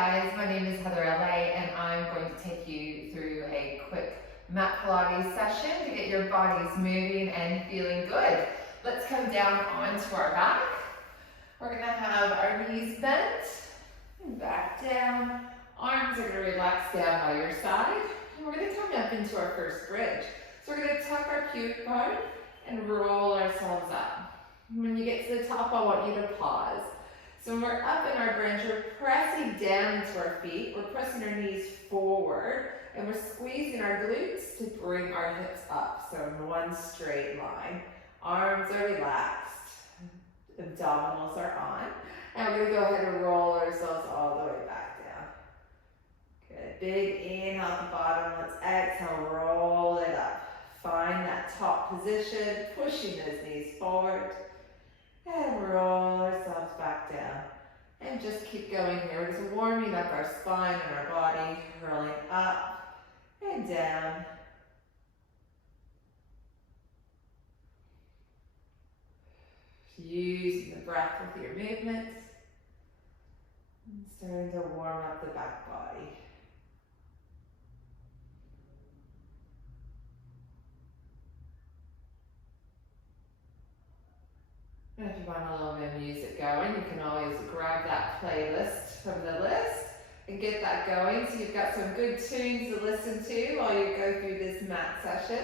guys, my name is Heather LA and I'm going to take you through a quick mat Pilates session to get your bodies moving and feeling good. Let's come down onto our back. We're going to have our knees bent and back down. Arms are going to relax down by your side. And we're going to come up into our first bridge. So we're going to tuck our pubic bone and roll ourselves up. When you get to the top, I want you to pause. So when we're up in our bridge, we're pressing down into our feet. We're pressing our knees forward and we're squeezing our glutes to bring our hips up. So in one straight line. Arms are relaxed. Abdominals are on. And we're going to go ahead and roll ourselves all the way back down. Good. Big inhale at the bottom. Let's exhale. Roll it up. Find that top position. Pushing those knees forward. And roll ourselves back down. And just keep going here. We're just warming up our spine and our body. Rolling up and down. Using the breath with your movements. And starting to warm up the back body. And if you want a little bit of music going, you can always grab that playlist from the list and get that going so you've got some good tunes to listen to while you go through this mat session.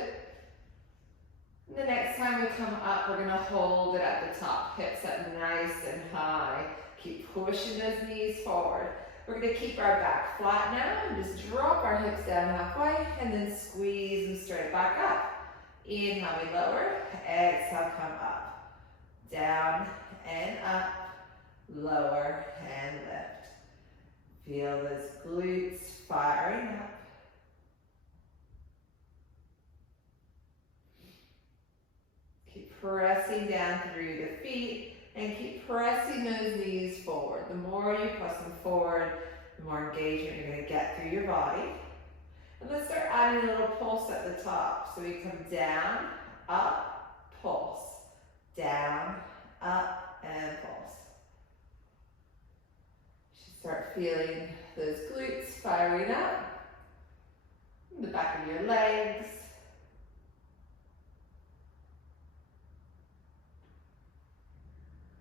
And the next time we come up, we're going to hold it at the top, hips up nice and high. Keep pushing those knees forward. We're going to keep our back flat now and just drop our hips down halfway and then squeeze them straight back up. Inhale, we lower. Exhale, come up. Down and up, lower and lift. Feel those glutes firing up. Keep pressing down through the feet and keep pressing those knees forward. The more you press them forward, the more engagement you're going to get through your body. And let's start adding a little pulse at the top. So we come down, up, pulse. Down, up, and pulse. You should start feeling those glutes firing up. The back of your legs.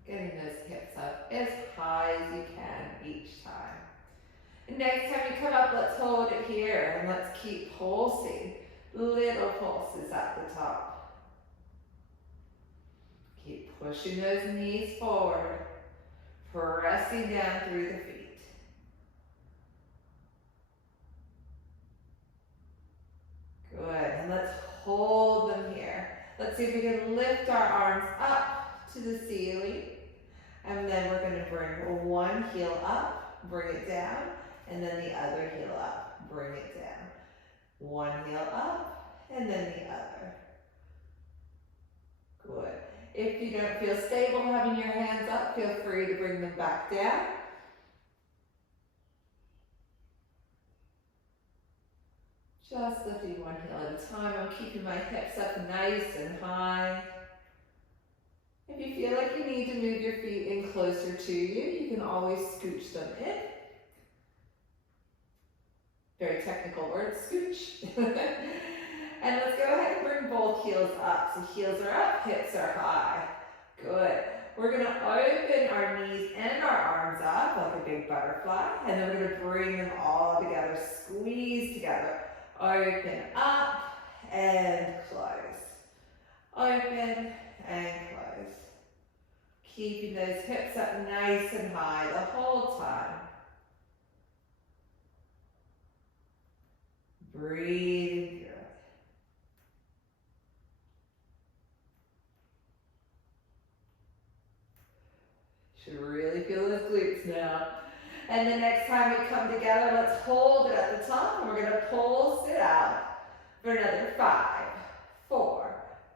Getting those hips up as high as you can each time. And next time you come up, let's hold it here and let's keep pulsing. Little pulses at the top. Keep pushing those knees forward, pressing down through the feet. Good, and let's hold them here. Let's see if we can lift our arms up to the ceiling. And then we're going to bring one heel up, bring it down, and then the other heel up, bring it down. One heel up, and then the other. Good. If you don't feel stable having your hands up, feel free to bring them back down. Just lifting one heel at a time. I'm keeping my hips up nice and high. If you feel like you need to move your feet in closer to you, you can always scooch them in. Very technical word, scooch. And let's go ahead and bring both heels up. So heels are up, hips are high. Good. We're going to open our knees and our arms up like a big butterfly. And then we're going to bring them all together, squeeze together. Open up and close. Open and close. Keeping those hips up nice and high the whole time. Breathing through it. Should really feel those glutes now. And the next time we come together, let's hold it at the top and we're going to pulse it out for another 5, 4,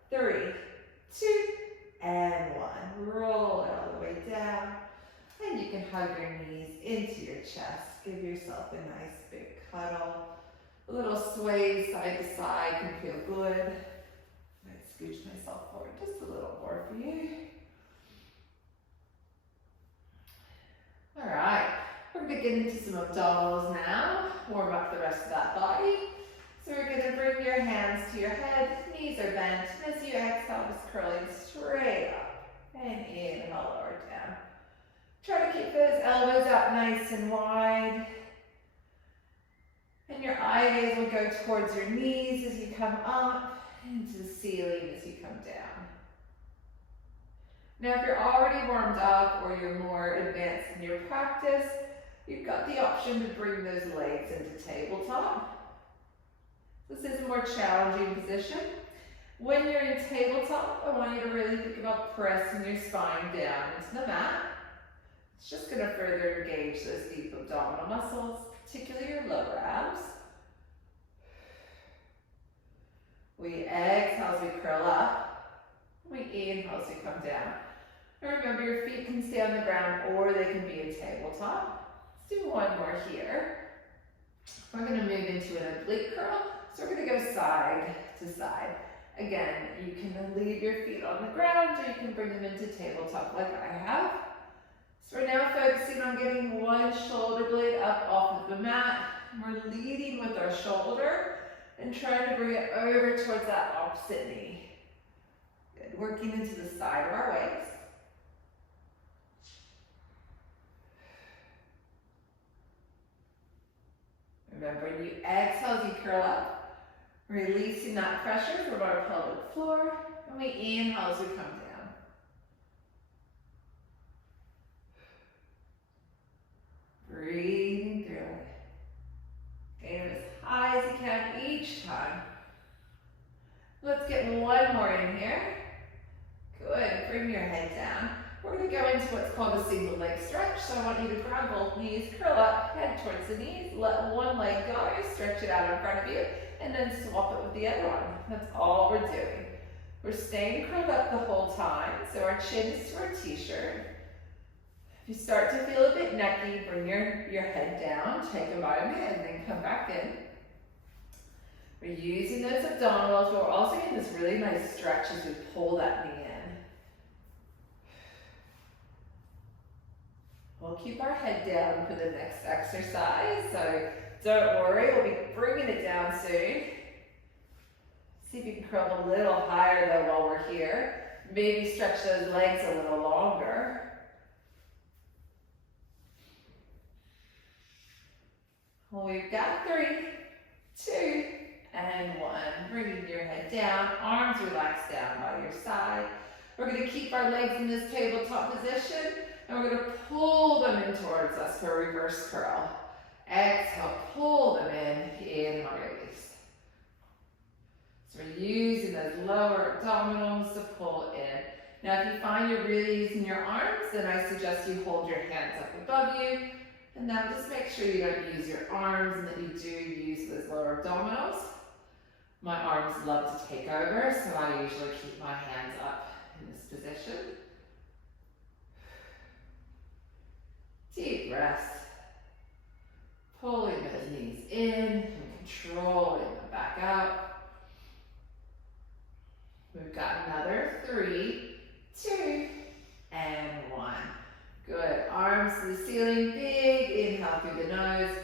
3, 2, and 1. Roll it all the way down. And you can hug your knees into your chest. Give yourself a nice big cuddle. A little sway side to side can feel good. I might scooch myself forward just a little more for you. All right, we're going to to get into some abdominals now. Warm up the rest of that body. So we're going to bring your hands to your head, knees are bent, and as you exhale, just curling straight up. And inhale, lower down. Try to keep those elbows up nice and wide. And your eye gaze will go towards your knees as you come up, into the ceiling as you come down. Now if you're already warmed up or you're more advanced in your practice, you've got the option to bring those legs into tabletop. This is a more challenging position. When you're in tabletop, I want you to really think about pressing your spine down into the mat. It's just going to further engage those deep abdominal muscles, particularly your lower abs. We exhale as we curl up. We inhale as we come down. And remember, your feet can stay on the ground or they can be in tabletop. Let's do one more here. We're going to move into an oblique curl. So we're going to go side to side. Again, you can leave your feet on the ground or you can bring them into tabletop like I have. So we're now focusing on getting one shoulder blade up off of the mat. We're leading with our shoulder and trying to bring it over towards that opposite knee. Good. Working into the side of our waist. Remember, when you exhale as you curl up, releasing that pressure from our pelvic floor, and we inhale as we come down. Breathing through it. Get as high as you can each time. Let's get one more in here. Good, bring your head down. We're going to go into what's called a single leg stretch. So I want you to grab both knees, curl up, head towards the knees, let one leg go, stretch it out in front of you, and then swap it with the other one. That's all we're doing. We're staying curled up the whole time, so our chin is to our t-shirt. If you start to feel a bit necky, bring your head down, take a moment, and then come back in. We're using those abdominals, but we're also getting this really nice stretch as we pull that knee in. We'll keep our head down for the next exercise, so don't worry, we'll be bringing it down soon. See if you can curl a little higher though while we're here. Maybe stretch those legs a little longer. We've got 3, 2, and 1. Bringing your head down, arms relaxed down by your side. We're going to keep our legs in this tabletop position, and we're going to pull them in towards us for a reverse curl. Exhale, pull them in, inhale, release. So we're using those lower abdominals to pull in. Now if you find you're really using your arms, then I suggest you hold your hands up above you. And now just make sure you don't use your arms and that you do use those lower abdominals. My arms love to take over, so I usually keep my hands up in this position. Deep breath. Pulling those knees in and controlling them back out. We've got another 3, 2, and 1. Good. Arms to the ceiling. Big inhale through the nose.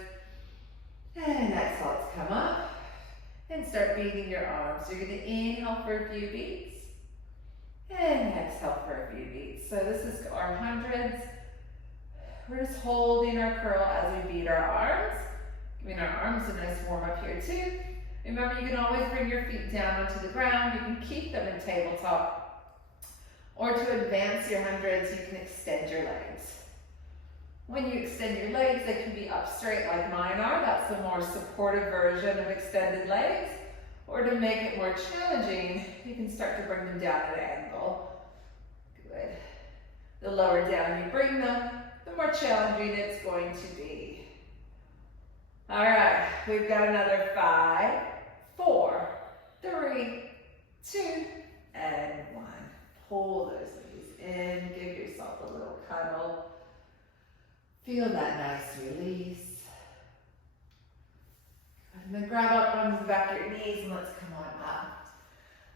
And exhale to come up. And start beating your arms. You're going to inhale for a few beats. And exhale for a few beats. So this is our hundreds. We're just holding our curl as we beat our arms. Giving our arms a nice warm up here too. Remember, you can always bring your feet down onto the ground. You can keep them in tabletop. Or to advance your hundreds, you can extend your legs. When you extend your legs, they can be up straight like mine are. That's the more supportive version of extended legs. Or to make it more challenging, you can start to bring them down at an angle. Good. The lower down you bring them, the more challenging it's going to be. All right, we've got another 5, 4, 3, 2, and 1. Pull those knees in, give yourself a little cuddle. Feel that nice release. And then grab up onto the back of your knees and let's come on up.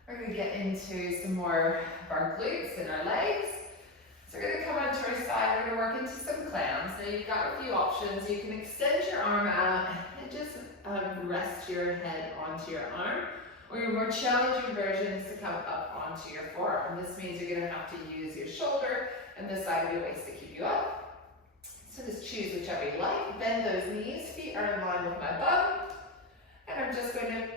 We're going to get into some more of our glutes and our legs. So we're going to come onto our side, we're going to work into some clams. Now you've got a few options. You can extend your arm out and just rest your head onto your arm. Or your more challenging version is to come up onto your forearm. This means you're going to have to use your shoulder and the side of your waist to keep you up. So just choose whichever you like. Bend those knees, feet are in line with my bum. And I'm just going to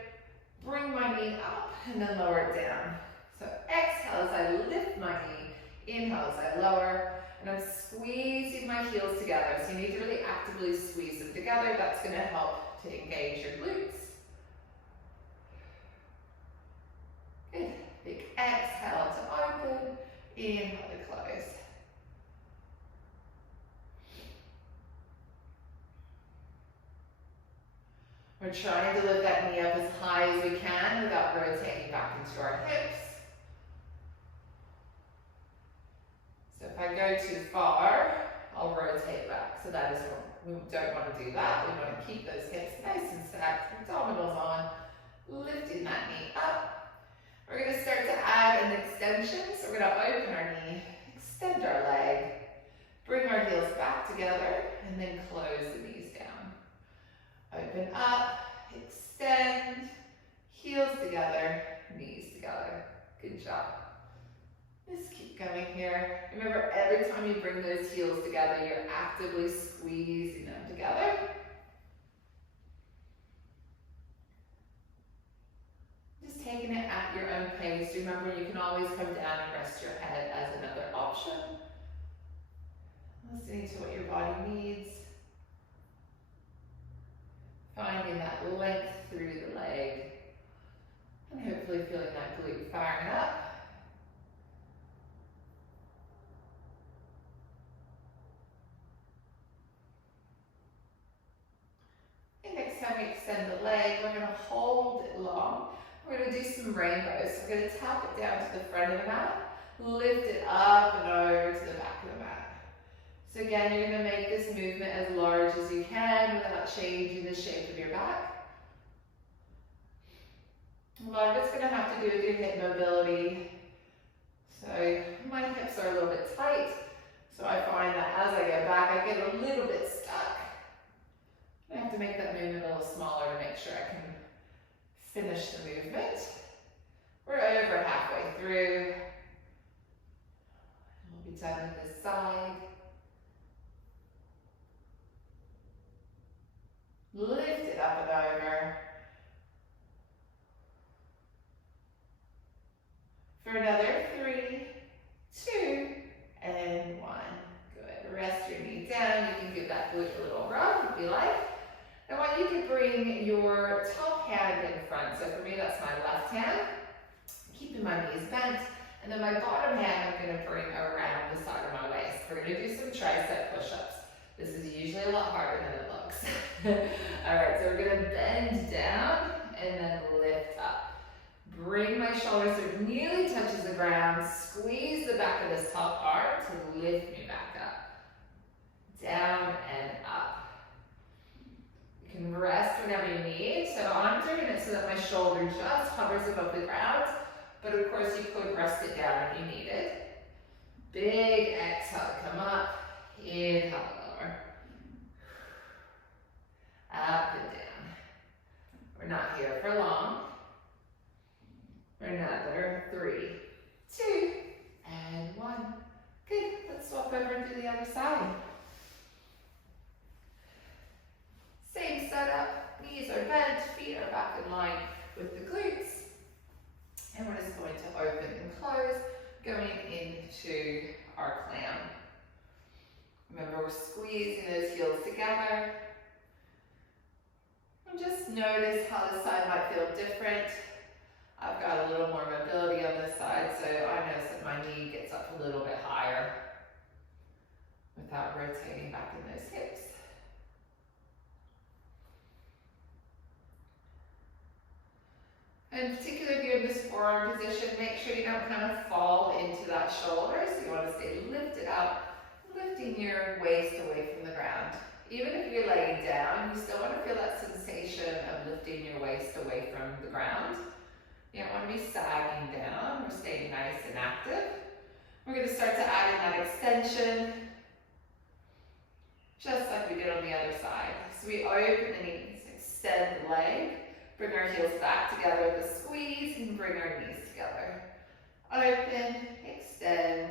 bring my knee up and then lower it down. So exhale as I lift my knee. Inhale as I lower, and I'm squeezing my heels together. So you need to really actively squeeze them together. That's going to help to engage your glutes. Good. Big exhale to open, inhale to close. We're trying to lift that knee up as high as we can without rotating back into our hips. So if I go too far, I'll rotate back. So that is what we don't want to do that. We want to keep those hips nice and stacked, abdominals on, lifting that knee up. We're going to start to add an extension. So we're going to open our knee, extend our leg, bring our heels back together, and then close the knees down. Open up, extend, heels together, knees together. Good job. Just keep going here. Remember, every time you bring those heels together, you're actively squeezing them together. Just taking it at your own pace. Remember, you can always come down and rest your head as another option. Listening to what your body needs. Finding that length through the leg. And hopefully feeling that glute firing up. Next time we extend the leg, we're going to hold it long. We're going to do some rainbows. So we're going to tap it down to the front of the mat, lift it up and over to the back of the mat. So again, you're going to make this movement as large as you can without changing the shape of your back. A lot of it's going to have to do with your hip mobility. So my hips are a little bit tight, so I find that as I go back, I get a little bit stuck. I have to make that movement a little smaller to make sure I can finish the movement. We're over halfway through. We'll be done on this side. Lift it up and over. For another 3, 2, and 1. Good. Rest your knee down. You can give that glute a little rub if you like. I want you to bring your top hand in front. So for me, that's my left hand. Keeping my knees bent. And then my bottom hand, I'm going to bring around the side of my waist. We're going to do some tricep push-ups. This is usually a lot harder than it looks. All right, so we're going to bend down and then lift up. Bring my shoulders so it nearly touches the ground. Squeeze the back of this top arm to lift me back up. Down and up. You can rest whenever you need. So I'm doing it so that my shoulder just hovers above the ground. But of course you could rest it down if you needed. Big exhale, come up. Inhale, lower. Up and down. We're not here for long. For another 3, 2, and 1. Good. Let's swap over and do the other side. Same setup. Knees are bent, feet are back in line with the glutes. And we're just going to open and close, going into our clam. Remember, we're squeezing those heels together. And just notice how the side might feel different. I've got a little more mobility on this side, so I notice that my knee gets up a little bit higher without rotating back in those hips. And particularly if you're in this forearm position, make sure you don't kind of fall into that shoulder. So you want to stay lifted up, lifting your waist away from the ground. Even if you're laying down, you still want to feel that sensation of lifting your waist away from the ground. You don't want to be sagging down or staying nice and active. We're going to start to add in that extension, just like we did on the other side. So we open the knees, extend the leg, bring our heels back together with a squeeze, and bring our knees together. Open, extend,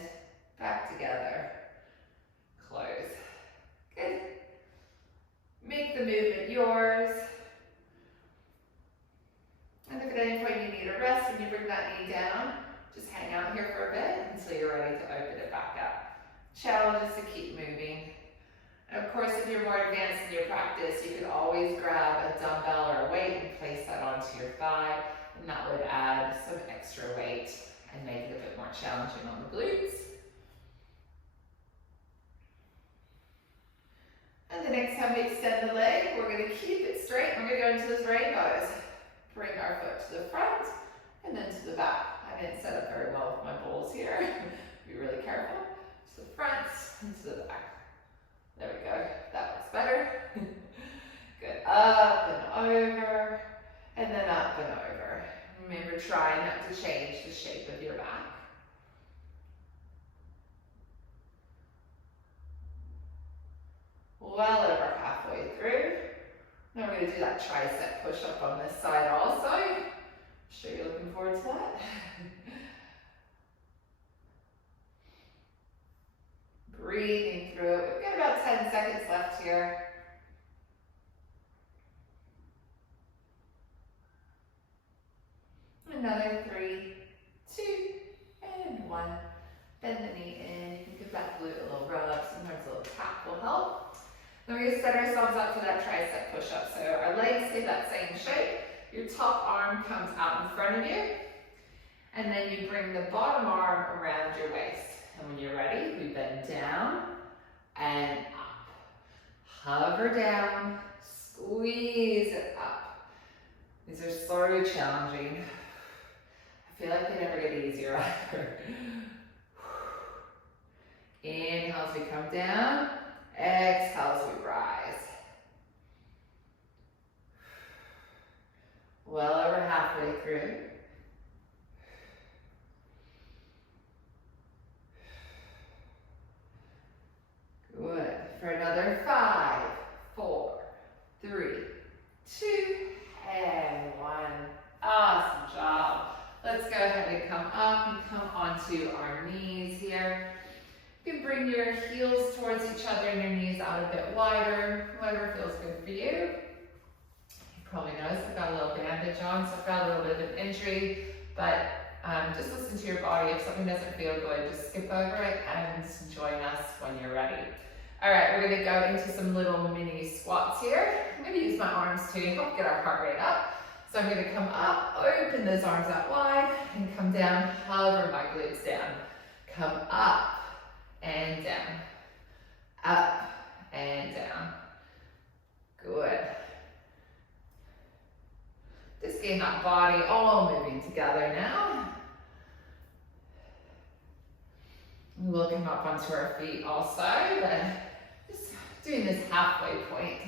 back together, close. Good. Make the movement yours. And if at any point you need a rest and you bring that knee down, just hang out here for a bit until you're ready to open it back up. Challenge is to keep moving. And of course, if you're more advanced in your practice, you could always grab a dumbbell or a weight and place that onto your thigh, and that would add some extra weight and make it a bit more challenging on the glutes. And the next time we extend the leg, we're going to keep it straight. We're going to go into those rainbows. Bring our foot to the front and then to the back. I didn't set up very well with my bowls here. Be really careful. To the front and to the back. There we go. That looks better. Good. Up and over, and then up and over. Remember, try not to change the shape of your back. Well over halfway through. Now we're going to do that tricep push-up on this side also. I'm sure you're looking forward to that. Breathing through it. We've got about 10 seconds left here. Another 3, 2, and 1. Bend the knee in. You can give that glute a little rub. Sometimes a little tap will help. Then we're going to set ourselves up for that tricep push-up. So our legs stay that same shape. Your top arm comes out in front of you. And then you bring the bottom arm around your waist. And when you're ready, we bend down and up. Hover down, squeeze it up. These are so challenging. I feel like they never get easier either. Inhale as we come down, exhale as we rise. Well over halfway through. Good. For another 5, 4, 3, 2, and 1. Awesome job. Let's go ahead and come up and come onto our knees here. You can bring your heels towards each other and your knees out a bit wider, whatever feels good for you. You probably noticed I've got a little bandage on, so I've got a little bit of an injury, but just listen to your body. If something doesn't feel good, just skip over it and join us when you're ready. All right, we're gonna go into some little mini squats here. I'm gonna use my arms to help get our heart rate up. So I'm gonna come up, open those arms out wide, and come down, hover my glutes down. Come up and down, up and down. Good. Just getting that body all moving together now. We'll come up onto our feet also, but just doing this halfway point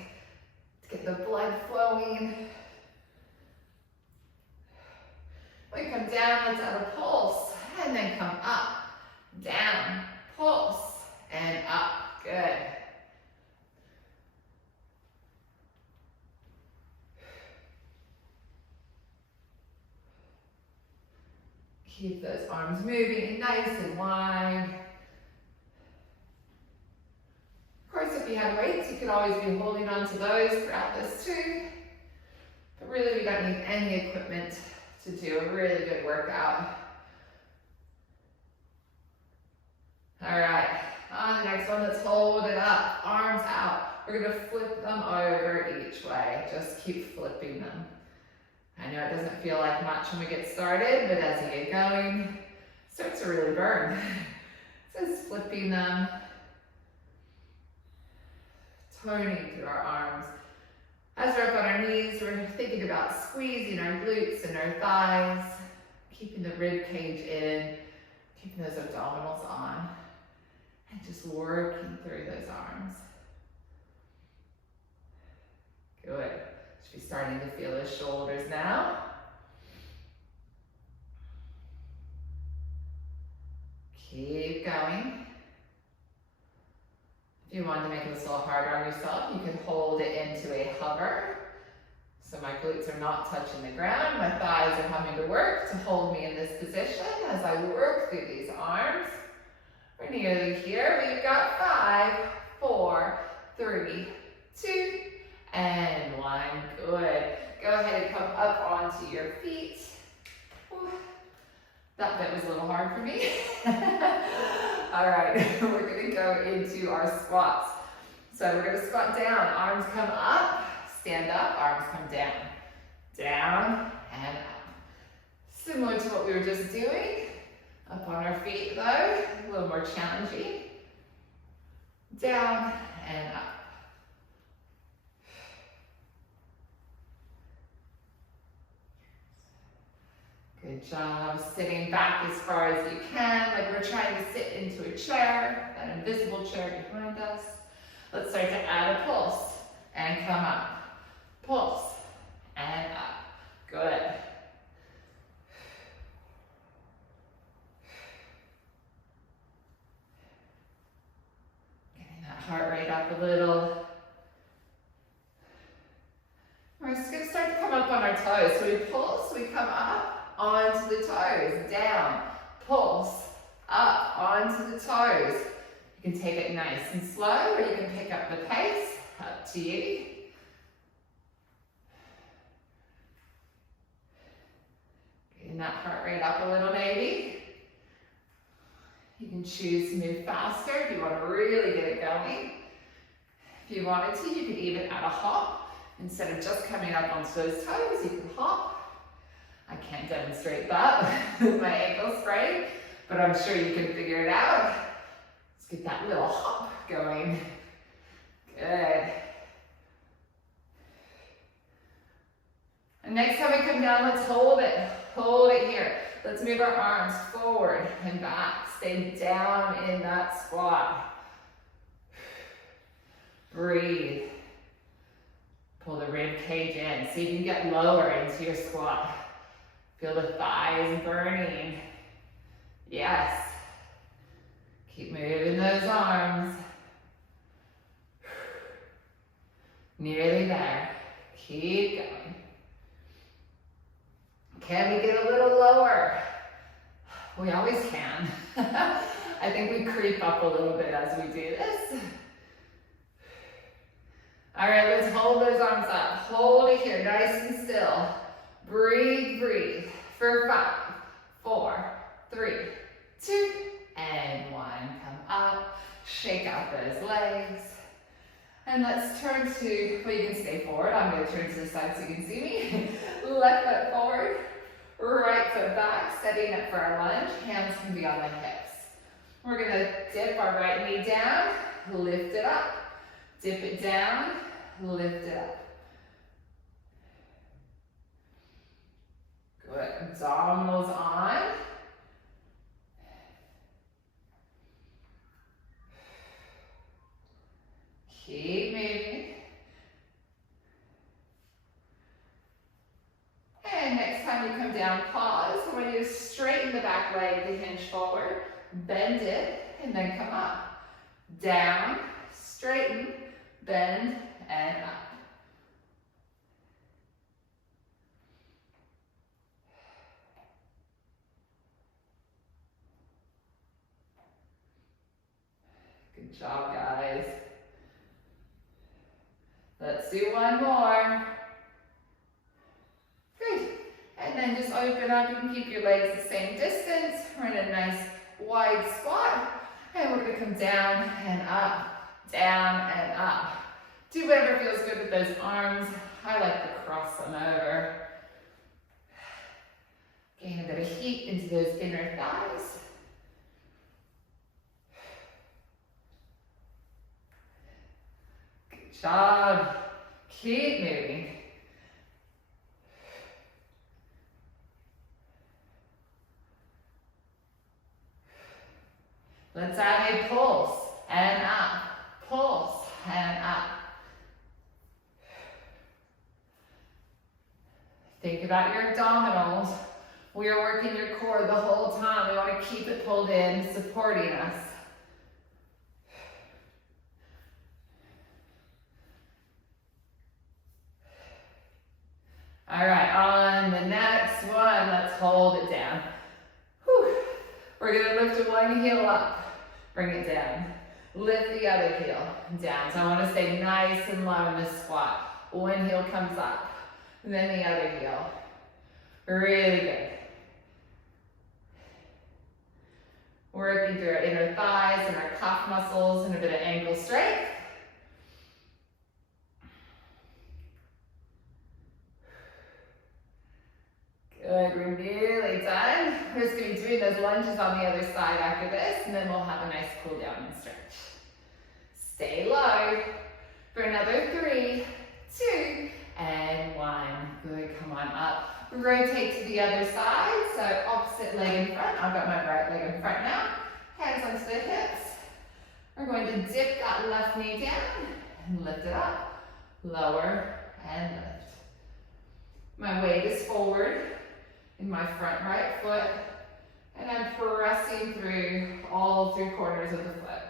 to get the blood flowing. We come down, let's add a pulse, and then come up, down, pulse, and up. Good. Keep those arms moving nice and wide. Of course, if you had weights, you could always be holding on to those throughout this too. But really, we don't need any equipment to do a really good workout. All right, on the next one, let's hold it up, arms out. We're gonna flip them over each way. Just keep flipping them. I know it doesn't feel like much when we get started, but as you get going, it starts to really burn. So just flipping them, toning through our arms. As we're up on our knees, we're thinking about squeezing our glutes and our thighs, keeping the rib cage in, keeping those abdominals on, and just working through those arms. Good. Should be starting to feel those shoulders now. Keep If you wanted to make this a little harder on yourself, you can hold it into a hover. So my glutes are not touching the ground. My thighs are having to work to hold me in this position as I work through these arms. We're nearly here. We've got 5, 4, 3, 2, and 1. Good. Go ahead and come up onto your feet. Whew. That bit was a little hard for me. All right, we're gonna go into our squats. So we're gonna squat down, arms come up, stand up, arms come down. Down and up. Similar to what we were just doing. Up on our feet though, a little more challenging. Down and up. Good job. Sitting back as far as you can, like we're trying to sit into a chair, that invisible chair behind us. Let's start to add a pulse and come up. Pulse and up. Good. Getting that heart rate up a little. We're just going to start to come up on our toes. So we pulse, we come up onto the toes, down, pulse, up onto the toes. You can take it nice and slow, or you can pick up the pace, up to you. Getting that heart rate up a little maybe. You can choose to move faster if you want to really get it going. If you wanted to, you could even add a hop. Instead of just coming up onto those toes, you can hop. I can't demonstrate that with my ankle sprain, but I'm sure you can figure it out. Let's get that little hop going. Good. And next time we come down, let's hold it. Hold it here. Let's move our arms forward and back. Stay down in that squat. Breathe. Pull the rib cage in. See if you can get lower into your squat. Feel the thighs burning. Yes. Keep moving those arms. Nearly there. Keep going. Can we get a little lower? We always can. I think we creep up a little bit as we do this. All right, let's hold those arms up. Hold it here, nice and still. Breathe, breathe. For 5, 4, 3, 2, and 1. Come up, shake out those legs. And let's turn to, well, you can stay forward. I'm going to turn to the side so you can see me. Left foot forward, right foot back, setting up for our lunge. Hands can be on the hips. We're going to dip our right knee down, lift it up, dip it down, lift it up. Good. Abdominals on. Keep moving. And next time you come down, pause. I want you to straighten the back leg to hinge forward, bend it, and then come up. Down, straighten, bend, and up. Good job, guys. Let's do one more. Good. And then just open up. You can keep your legs the same distance. We're in a nice wide squat. And we're going to come down and up, down and up. Do whatever feels good with those arms. I like to cross them over. Gain a bit of heat into those inner thighs. Good job. Keep moving. Let's add a pulse and up, pulse and up. Think about your abdominals. We are working your core the whole time. We want to keep it pulled in, supporting us. All right, on the next one, let's hold it down. Whew. We're gonna lift one heel up, bring it down. Lift the other heel down. So I wanna stay nice and low in this squat. One heel comes up, and then the other heel. Really good. Working through our inner thighs and our calf muscles and a bit of ankle strength. Good, we're nearly done. We're just going to be doing those lunges on the other side after this, and then we'll have a nice cool down and stretch. Stay low for another 3, 2, and 1. Good, come on up. Rotate to the other side, so opposite leg in front. I've got my right leg in front now. Hands onto the hips. We're going to dip that left knee down and lift it up. Lower and lift. My weight is forward in my front right foot, and I'm pressing through all 3 corners of the foot.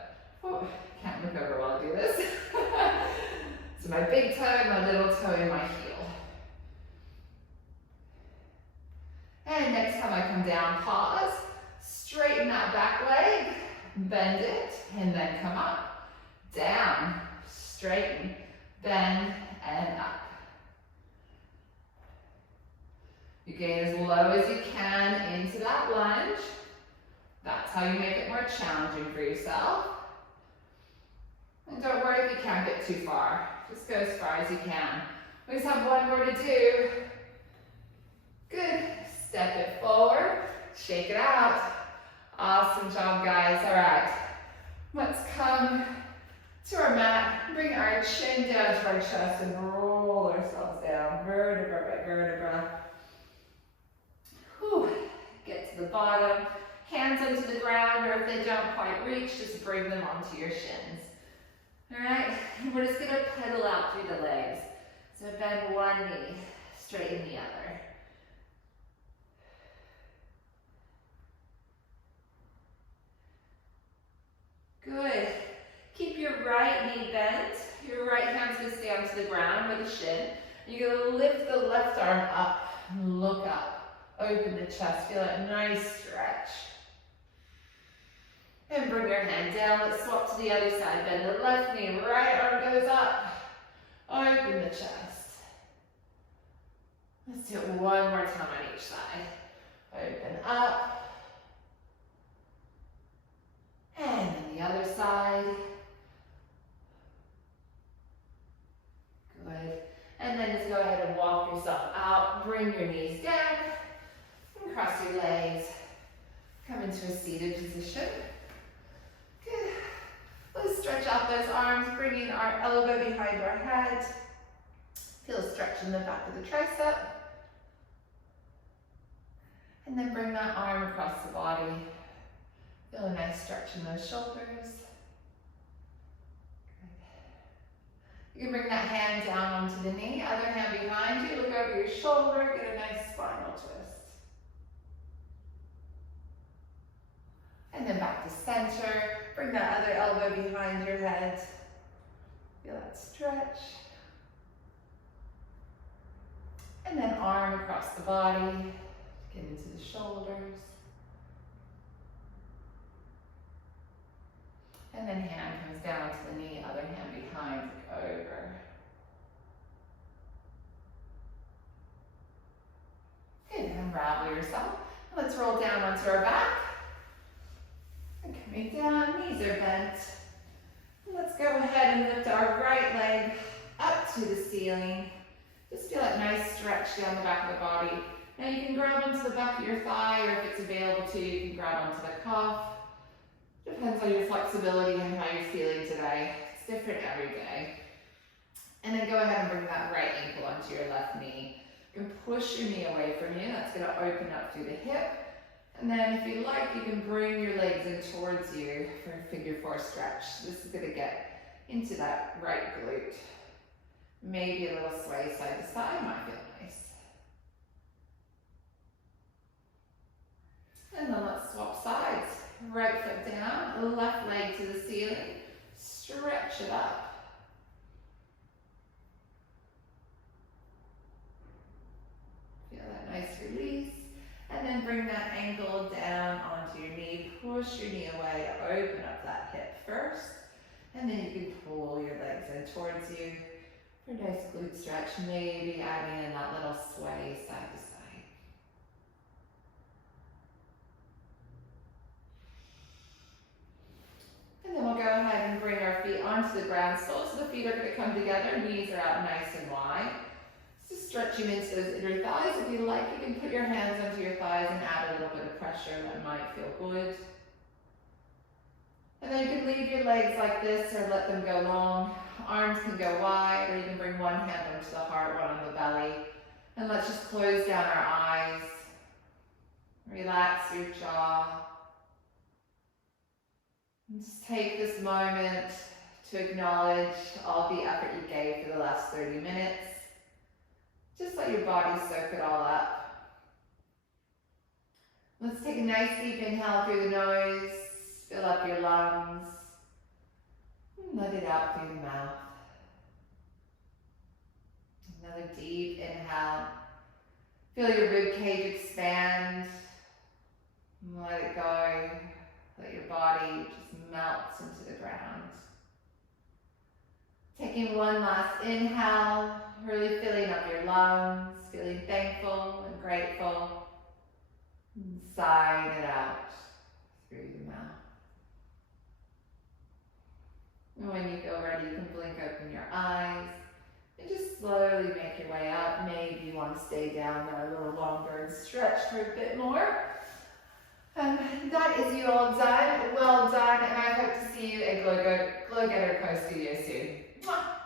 Oh, can't look over while I do this. So my big toe and my little toe in my heel. And next time I come down, pause, straighten that back leg, bend it, and then come up, down, straighten, bend, and up. You get as low as you can into that lunge. That's how you make it more challenging for yourself. And don't worry if you can't get too far. Just go as far as you can. We just have one more to do. Good. Step it forward. Shake it out. Awesome job, guys. All right. Let's come to our mat. Bring our chin down to our chest and roll ourselves down. Vertebra by vertebra. Whew. Get to the bottom. Hands onto the ground, or if they don't quite reach, just bring them onto your shins. All right, and we're just gonna pedal out through the legs. So bend one knee, straighten the other. Good. Keep your right knee bent. Your right hand's gonna stay onto the ground with the shin. You're gonna lift the left arm up and look up. Open the chest, feel that nice stretch. And bring your hand down. Let's swap to the other side. Bend the left knee, right arm goes up. Open the chest. Let's do it one more time on each side. Open up. And then the other side. Good. And then just go ahead and walk yourself out. Bring your knees down. And cross your legs. Come into a seated position. Good. Let's stretch out those arms, bringing our elbow behind our head. Feel a stretch in the back of the tricep. And then bring that arm across the body. Feel a nice stretch in those shoulders. Good. You can bring that hand down onto the knee, other hand behind you, look over your shoulder, get a nice spinal twist. And then back to center. Bring that other elbow behind your head. Feel that stretch. And then arm across the body. Get into the shoulders. And then hand comes down to the knee, other hand behind, over. Good, unravel yourself. Let's roll down onto our back. And coming down, knees are bent. Let's go ahead and lift our right leg up to the ceiling. Just feel that nice stretch down the back of the body. Now you can grab onto the back of your thigh, or if it's available to you, you can grab onto the cuff. Depends on your flexibility and how you're feeling today. It's different every day. And then go ahead and bring that right ankle onto your left knee. You can push your knee away from you. That's going to open up through the hip. And then if you like, you can bring your legs in towards you for a figure 4 stretch. This is going to get into that right glute. Maybe a little sway side to side might feel nice. And then let's swap sides. Right foot down, left leg to the ceiling. Stretch it up. bring that ankle down onto your knee. Push your knee away, open up that hip first. And then you can pull your legs in towards you for a nice glute stretch. Maybe adding in that little sway side to side. And then we'll go ahead and bring our feet onto the ground. Soles of the feet are going to come together. Knees are out nice and wide. Just stretching into those inner thighs. If you like, you can put your hands onto your thighs and add a little bit of pressure. That might feel good. And then you can leave your legs like this or let them go long. Arms can go wide, or you can bring one hand onto the heart, one on the belly. And let's just close down our eyes. Relax your jaw. And just take this moment to acknowledge all the effort you gave for the last 30 minutes. Just let your body soak it all up. Let's take a nice deep inhale through the nose. Fill up your lungs. And let it out through the mouth. Another deep inhale. Feel your rib cage expand. And let it go. Let your body just melt into the ground. Taking one last inhale, really filling up your lungs, feeling thankful and grateful. And sighing it out through the mouth. And when you feel ready, you can blink open your eyes and just slowly make your way up. Maybe you want to stay down there a little longer and stretch for a bit more. That is you all done. Well done, and I hope to see you at Glow Getter Co Studio soon. Mwah.